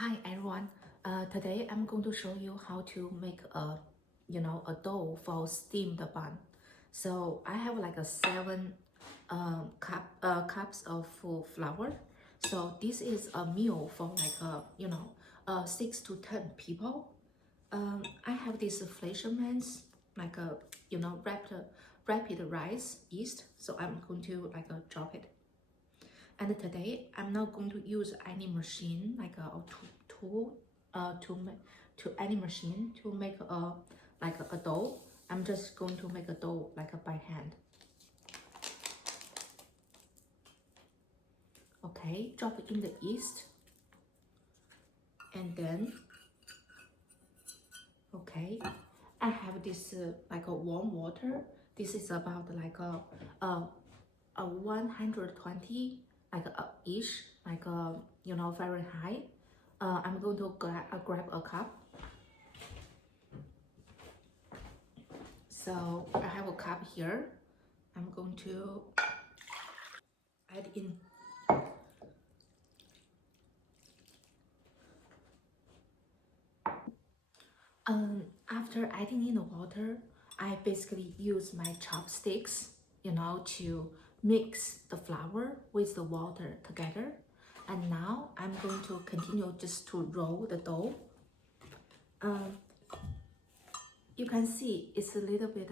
Hi everyone. Today I'm going to show you how to make a dough for steamed bun. So I have like a 7 cups of full flour. So this is a meal for like 6 to 10 people. I have this Fleischmann's like a rapid rice yeast. So I'm going to drop it. And today I'm not going to use any machine like a tool to any machine to make a dough. I'm just going to make a dough by hand. Okay, drop it in the yeast, and then okay, I have this a warm water. This is about a 120 ish very high. I'm going to grab a cup. So I have a cup here. I'm going to add in. After adding in the water, I basically use my chopsticks, to mix the flour with the water together. And now I'm going to continue just to roll the dough. You can see it's a little bit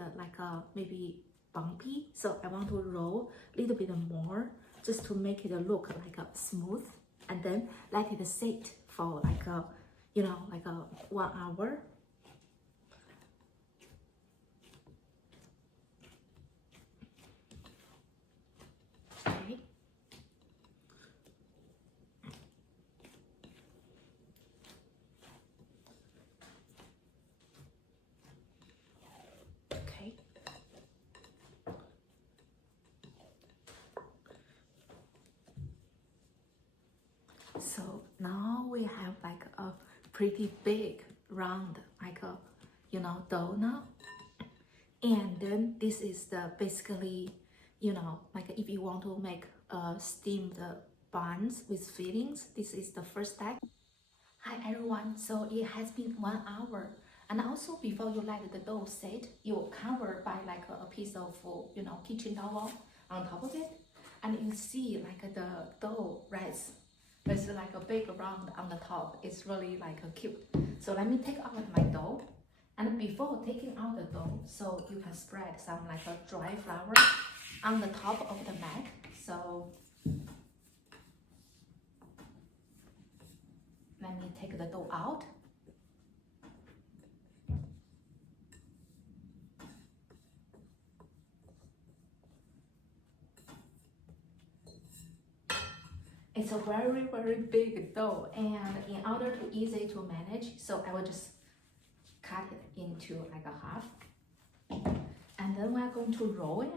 maybe bumpy, so I want to roll a little bit more just to make it look smooth, and then let it sit for 1 hour. Okay. Okay. So now we have a pretty big round dough now. And then this is the basically if you want to make steamed buns with fillings, this is the first step. Hi everyone, so it has been 1 hour, and also before you let the dough sit, you cover by a piece of kitchen towel on top of it, and you see the dough rise with a big round on the top. It's really cute. So let me take out my dough, and before taking out the dough, so you can spread some a dry flour on the top of the mat. So let me take the dough out. It's a very big dough, and in order to easy to manage, so I will just cut it into a half. And then we're going to roll it,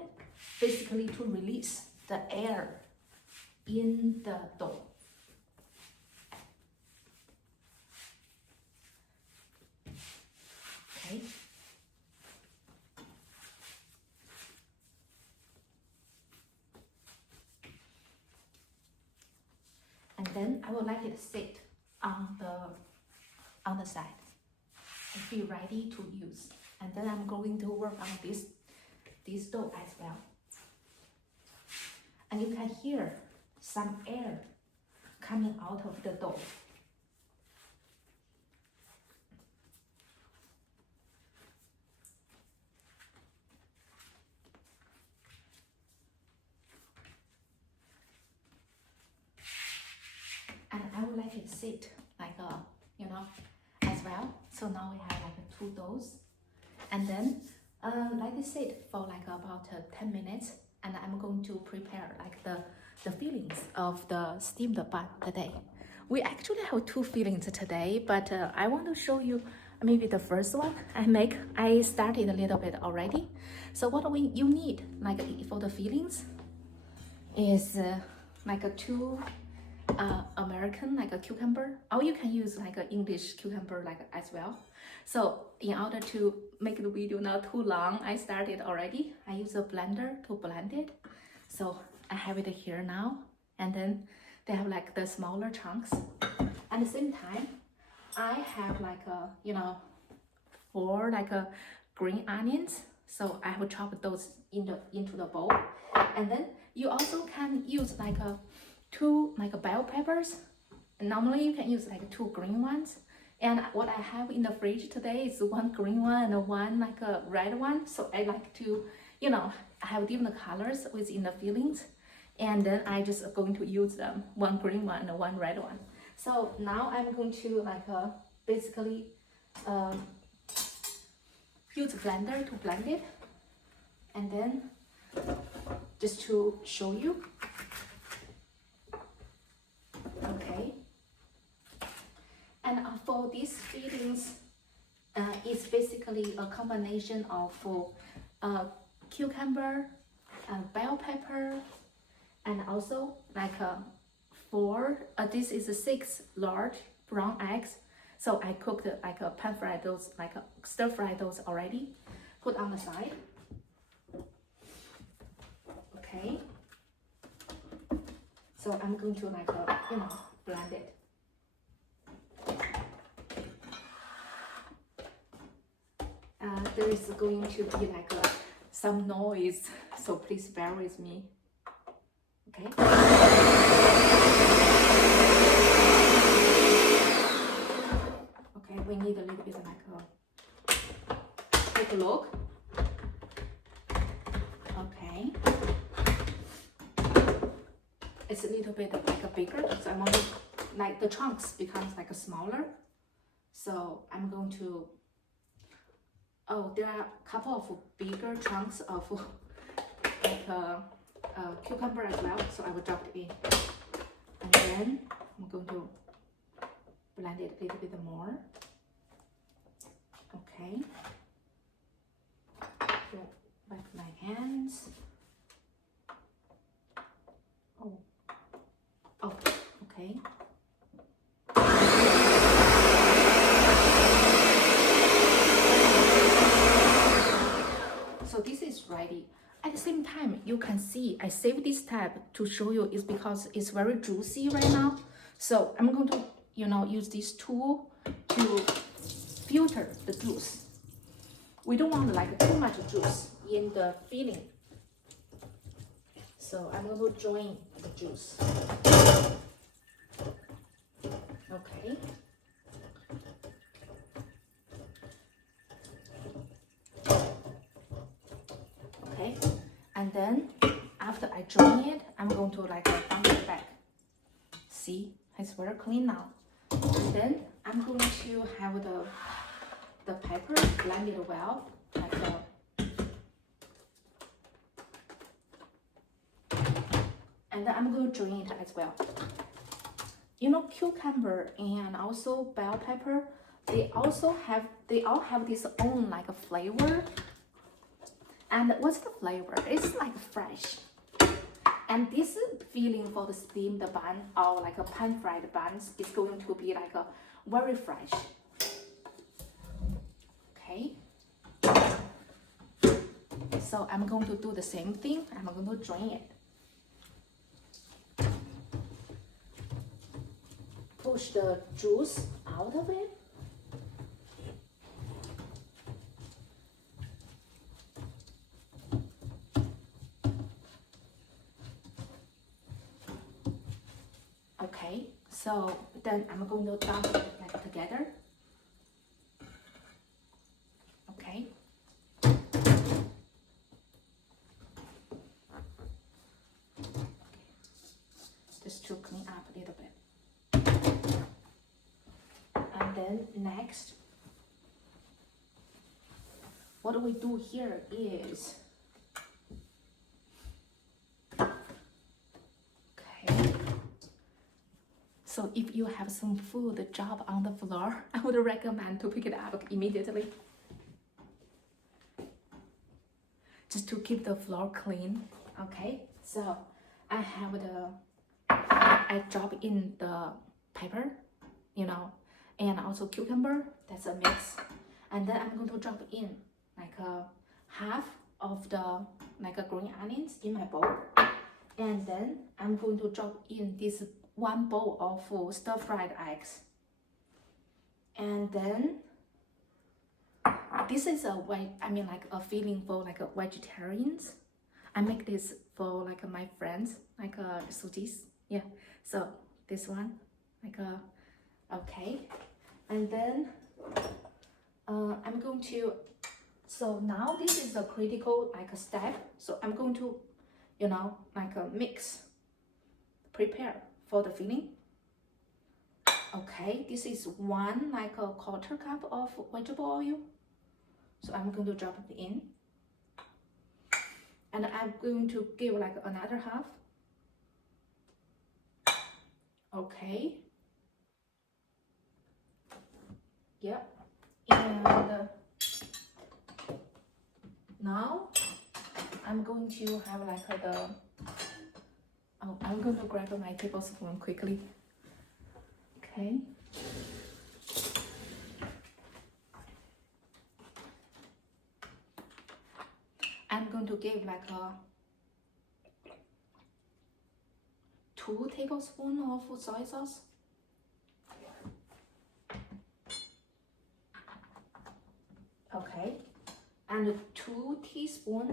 basically to release the air in the dough. Okay. And then I will let it sit on the side and be ready to use. And then I'm going to work on this dough as well. And you can hear some air coming out of the dough. And I will let it sit as well. So now we have 2 doughs, and then let it sit for about 10 minutes, and I'm going to prepare the fillings of the steamed bun today. We actually have 2 fillings today, but I want to show you maybe the first one I started a little bit already. So what you need for the fillings is 2 American a cucumber, or you can use an English cucumber as well. So in order to make the video not too long, I started already. I use a blender to blend it. So I have it here now, and then they have the smaller chunks. At the same time, I have like a, you know, 4 like a green onions. So I will chop those into the bowl. And then you also can use like a 2 like a bell peppers. Normally you can use like 2 green ones. And what I have in the fridge today is 1 green one and 1 like a red one. So I like to, you know, have different colors within the fillings. And then I just going to use them, 1 green one and 1 red one. So now I'm going to like basically use a blender to blend it. And then just to show you. Okay. And for these fillings, it's basically a combination of cucumber, bell pepper, and also like 4. This is 6 large brown eggs. So I cooked like a pan-fried those, like stir-fry those already. Put on the side. Okay. So I'm going to like you know, blend it. There is going to be like some noise, so please bear with me. Okay. Okay, we need a little bit like take a look. Okay. It's a little bit like a bigger, so I want to like the chunks becomes like a smaller. So I'm going to. Oh, there are a couple of bigger chunks of like cucumber as well, so I will drop it in. And then I'm going to blend it a little bit more. Okay. So, wipe my hands. Oh. Oh, okay. So this is ready. At the same time, you can see I saved this tab to show you is because it's very juicy right now. So I'm going to, you know, use this tool to filter the juice. We don't want like too much juice in the filling. So I'm going to drain the juice. Okay. Okay, and then after I drain it, I'm going to like dump it back. See, it's very clean now. And then I'm going to have the pepper blended well, like and then I'm going to drain it as well. You know, cucumber and also bell pepper, they all have this own like a flavor. And what's the flavor? It's like fresh. And this filling for the steamed bun or like a pan-fried buns is going to be like a very fresh. Okay. So I'm going to do the same thing. I'm going to drain it. Push the juice out of it. Okay, so then I'm going to dump it like together. Okay. Just to clean up a little bit. And then next, what we do here is, so if you have some food drop on the floor, I would recommend to pick it up immediately. Just to keep the floor clean. Okay, so I have I drop in the pepper, you know, and also cucumber, that's a mix. And then I'm going to drop in like half of the green onions in my bowl. And then I'm going to drop in this 1 bowl of stir-fried eggs. And then this is a like a filling for like a vegetarians. I make this for like my friends, like sujis. Yeah. So this one, like okay. And then I'm going to. So now this is a critical like a step. So I'm going to, you know, like mix, prepare for the filling. Okay, this is one like a quarter cup of vegetable oil. So I'm going to drop it in. And I'm going to give like another half. Okay. Yep. And now I'm going to have like I'm going to grab my tablespoon quickly. Okay. I'm going to give like 2 tablespoons of soy sauce. Okay. And 2 teaspoons.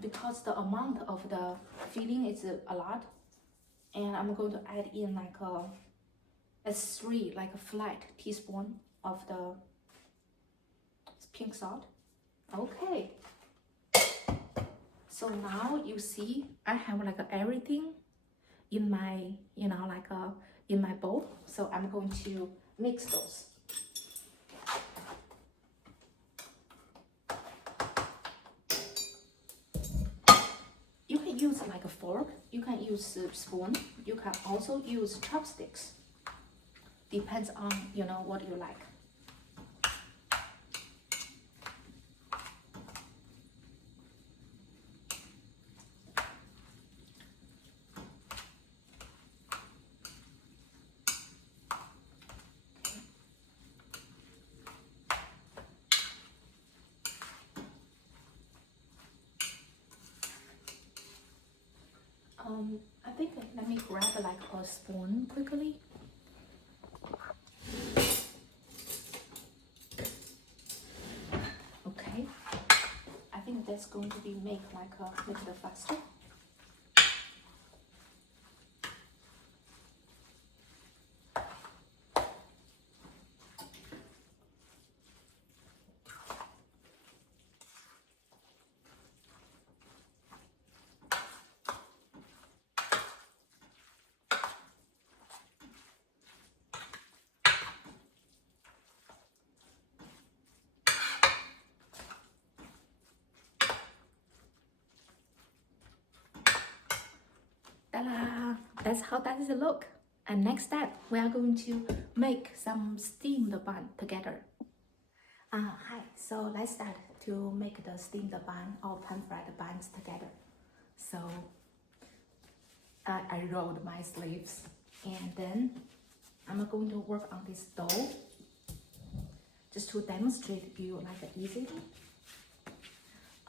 Because the amount of the filling is a lot, and I'm going to add in like a 3 like a flat teaspoon of the pink salt. Okay. So now you see I have like everything in my, you know, like in my bowl. So I'm going to mix those. You can use like a fork, you can use a spoon, you can also use chopsticks. Depends on, you know, what you like. I think let me grab like a spoon quickly. Okay, I think that's going to be make it faster. Ta-da! That's how that is look. And next step, we are going to make some steamed bun together. Hi, so let's start to make the steamed bun or pan-fried buns together. So I rolled my sleeves, and then I'm going to work on this dough just to demonstrate you like easily.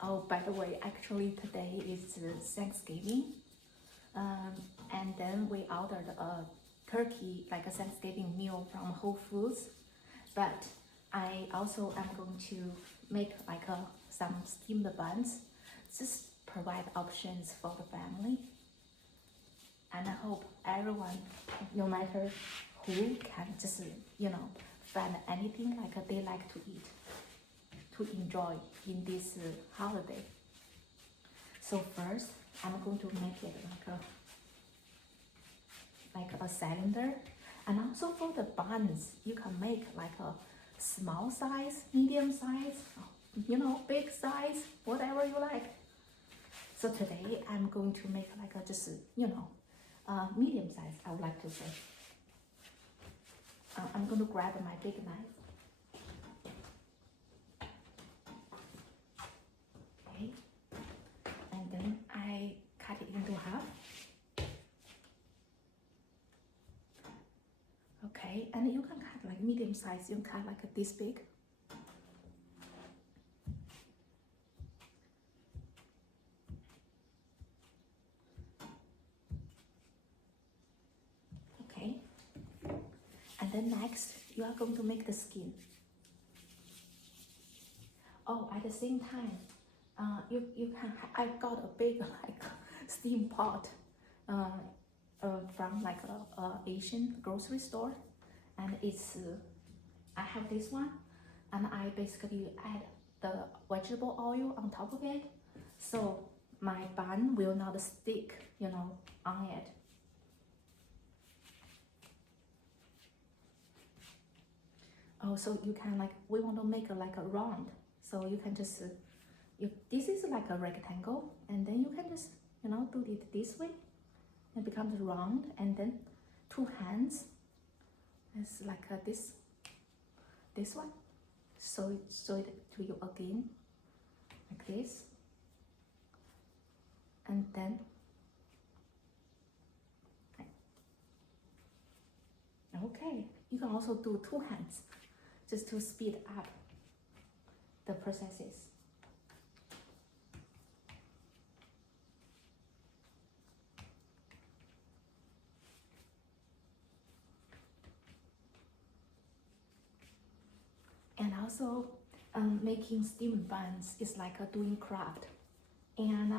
Oh, by the way, actually today is Thanksgiving. And then we ordered a turkey, like a Thanksgiving meal from Whole Foods. But I also am going to make like some steamed buns. Just provide options for the family. And I hope everyone, no matter who, can just, you know, find anything like they like to eat, to enjoy in this holiday. So first, I'm going to make it like a cylinder. And also for the buns, you can make like a small size, medium size, you know, big size, whatever you like. So today I'm going to make like a just, you know, medium size, I would like to say. I'm going to grab my big knife. Okay. And then I cut it into half. Okay, and you can cut like medium size, you can cut like this big. Okay, and then next, you are going to make the skin. Oh, at the same time, you can. I've got a big like steam pot from like a Asian grocery store, and it's I have this one, and I basically add the vegetable oil on top of it, so my bun will not stick, you know, on it. Oh, so you can like, we want to make like a round, so you can just this is like a rectangle, and then you can just, you know, do it this way. It becomes round, and then two hands. It's like this one. Show it to you again, like this, and then okay. You can also do two hands, just to speed up the processes. And also, making steamed buns is like doing craft, and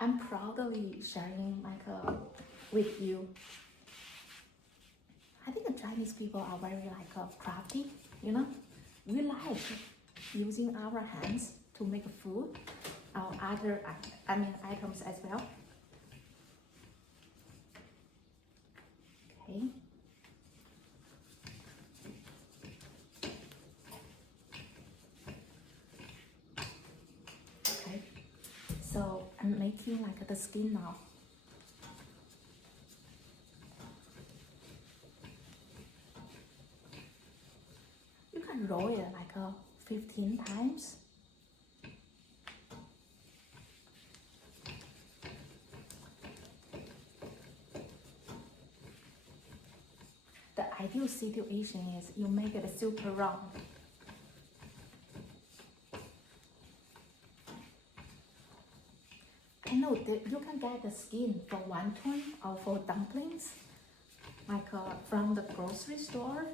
I'm proudly sharing like with you. I think the Chinese people are very like crafty, you know. We like using our hands to make food, or other items as well. Okay. So I'm making like the skin now. You can roll it like 15 times. The ideal situation is you make it super round. I know that you can get the skin for wonton or for dumplings, like from the grocery store.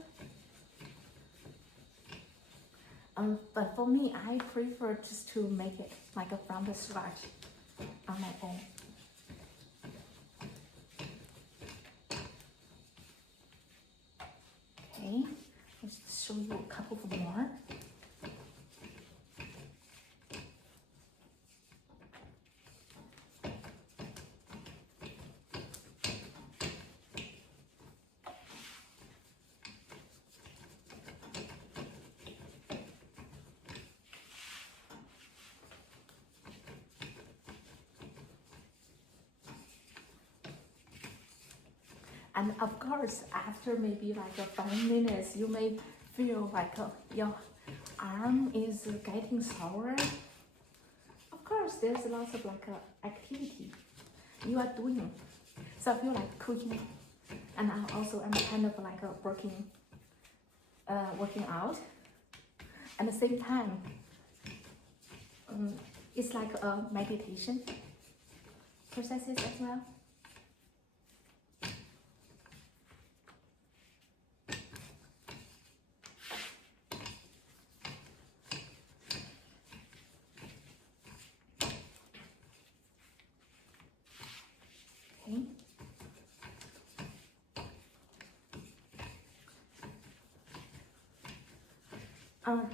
But for me, I prefer just to make it like from the scratch on my own. Okay, let's show you a couple more. And of course, after maybe like 5 minutes, you may feel like your arm is getting sore. Of course, there's lots of like activity you are doing. So I feel like cooking, and I also am kind of like working out. At the same time, it's like a meditation processes as well.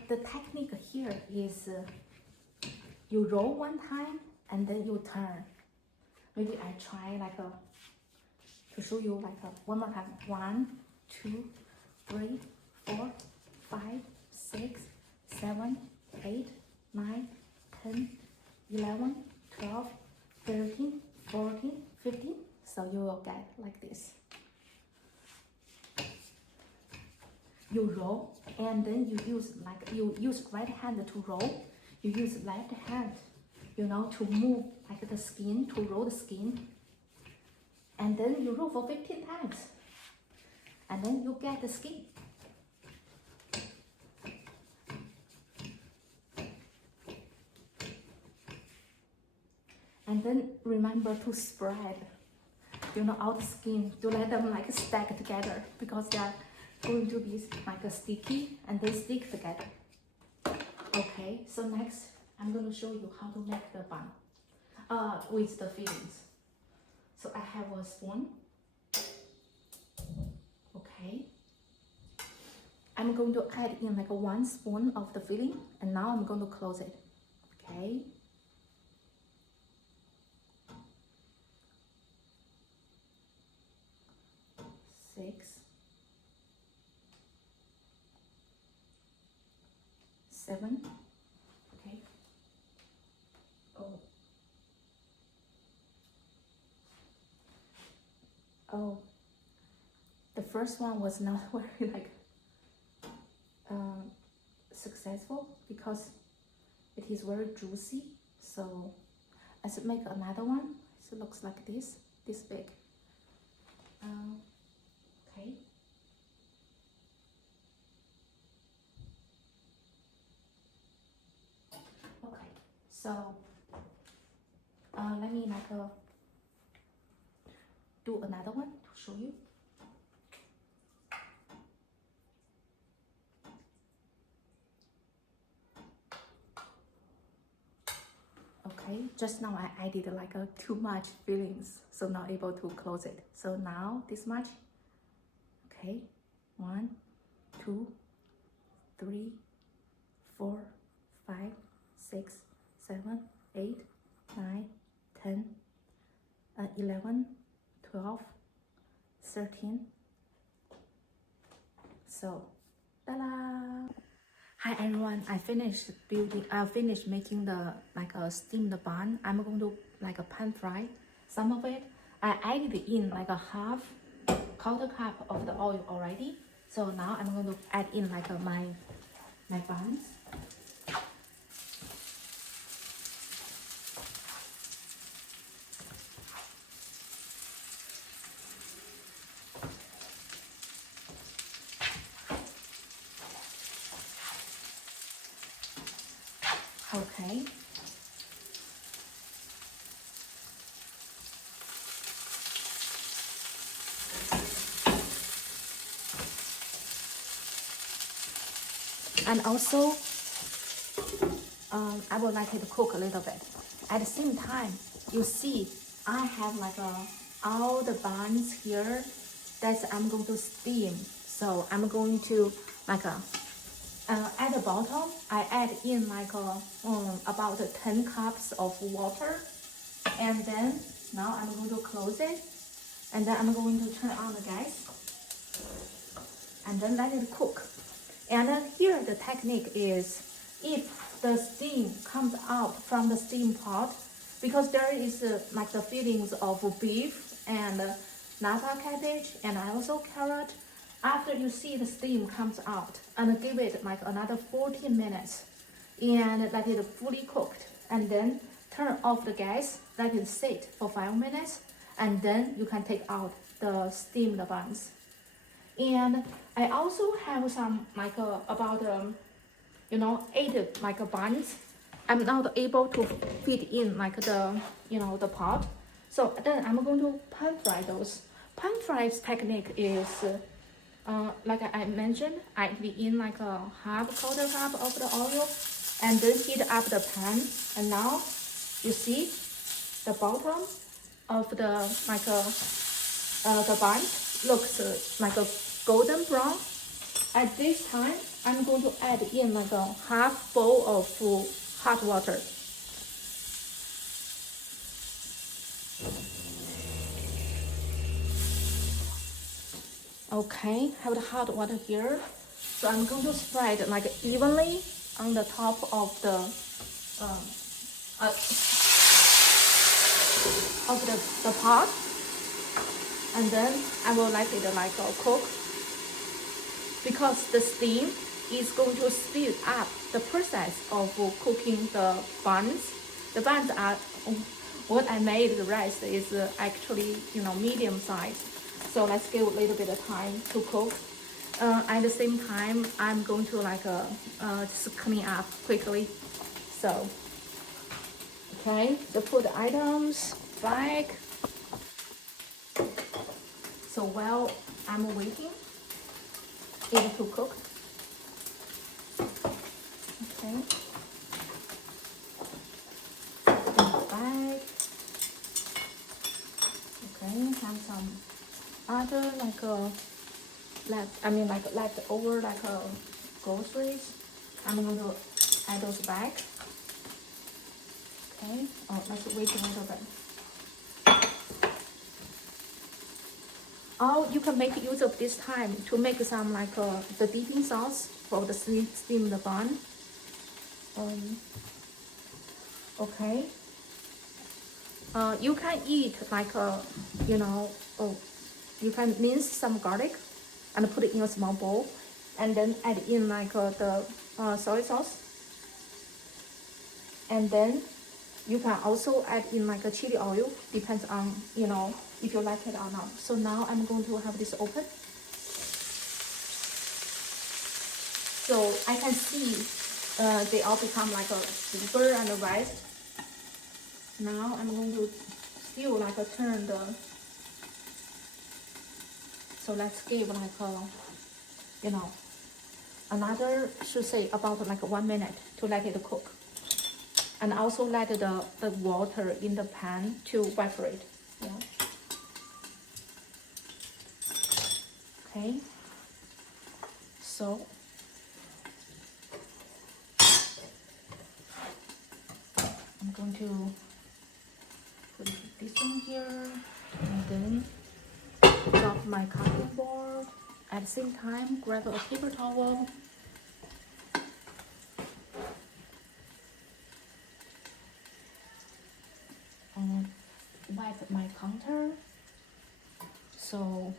The technique here is you roll one time and then you turn. Maybe I try like to show you like one more time. 1, 2, 3, 4, 5, 6, 7, 8, 9, 10, 11, 12, 13, 14, 15. So you will get like this. You roll, and then you use right hand to roll. You use left hand, you know, to move like the skin, to roll the skin. And then you roll for 15 times. And then you get the skin. And then remember to spread you know, all the skin, to let them like stack together because they are going to be like a sticky and they stick together. Okay, so next I'm going to show you how to make the bun with the fillings. So I have a spoon. Okay, I'm going to add in like 1 spoon of the filling, and now I'm going to close it. Okay. Six, 7. Okay. Oh, the first one was not very like successful because it is very juicy. So let's make another one. So it looks like this big. Okay. Okay. So let me like do another one to show you. Okay, just now I added like too much fillings, so not able to close it. So now this much. Okay, 1, 2, 3, 4, 5, 6, 7, 8, 9, 10, 11, 12, 13. So, ta-da! Hi everyone, I finished making the like a steamed bun. I'm going to like a pan fry some of it. I added in like a half quarter cup of the oil already. So now I'm going to add in like my buns. Okay. And also, I would like it to cook a little bit. At the same time, you see, I have like all the buns here that I'm going to steam. So I'm going to like at the bottom, I add in like about 10 cups of water. And then now I'm going to close it. And then I'm going to turn on the gas. And then let it cook. And here the technique is, if the steam comes out from the steam pot, because there is like the fillings of beef and Napa cabbage and also carrot, after you see the steam comes out, and give it like another 14 minutes and let it fully cooked, and then turn off the gas, let it sit for 5 minutes, and then you can take out the steamed buns. And I also have some like about 8 like buns. I'm not able to fit in like the the pot, so then I'm going to pan fry those. Pan fry technique is like I mentioned, I add in like a quarter cup of the oil, and then heat up the pan. And now you see the bottom of the like the bun looks like a golden brown. At this time, I'm going to add in like a half bowl of hot water. Okay, have the hot water here. So I'm going to spread like evenly on the top of the pot, and then I will let it like cook, because the steam is going to speed up the process of cooking the buns. The buns are what I made. The rest is actually medium size. So let's give a little bit of time to cook. At the same time, I'm going to like just clean up quickly. So, okay, the food items back. So while I'm waiting it to cook, okay, bag. Okay, have some other leftover groceries. I'm going to add those back. Okay. Oh, let's wait a little bit. Oh, you can make use of this time to make some the dipping sauce for the steamed bun. Okay. You can eat you can mince some garlic and put it in a small bowl, and then add in the soy sauce, and then you can also add in a chili oil, depends on if you like it or not. So now I'm going to have this open, so I can see they all become silver and red. Now I'm going to still turn the, so let's give another, should say about 1 minute to let it cook, and also let the water in the pan to evaporate. Yeah. Okay. So I'm going to put this in here, and then drop my cutting board. At the same time, grab a paper towel. And wipe my counter. So,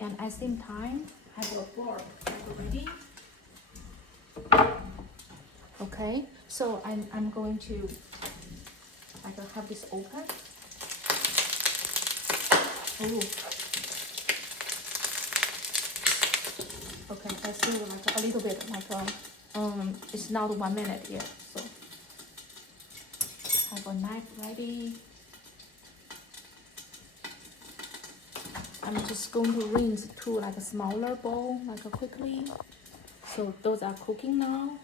and at the same time, have a fork ready. Okay, so I'm going to have this open. Oh. Okay, I still a little bit it's not 1 minute yet, so have a knife ready. I'm just going to rinse to a smaller bowl quickly. So those are cooking now.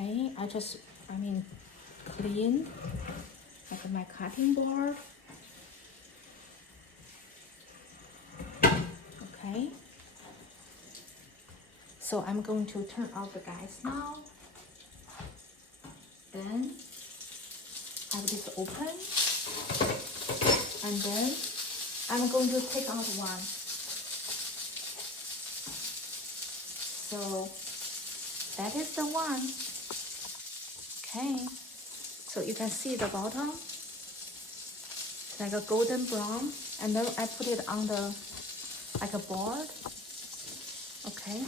Okay, I mean clean my cutting board. Okay, so I'm going to turn off the gas now. Then have this open, and then I'm going to take out one. So that is the one. Okay, so you can see the bottom, it's a golden brown, and then I put it on the a board. Okay.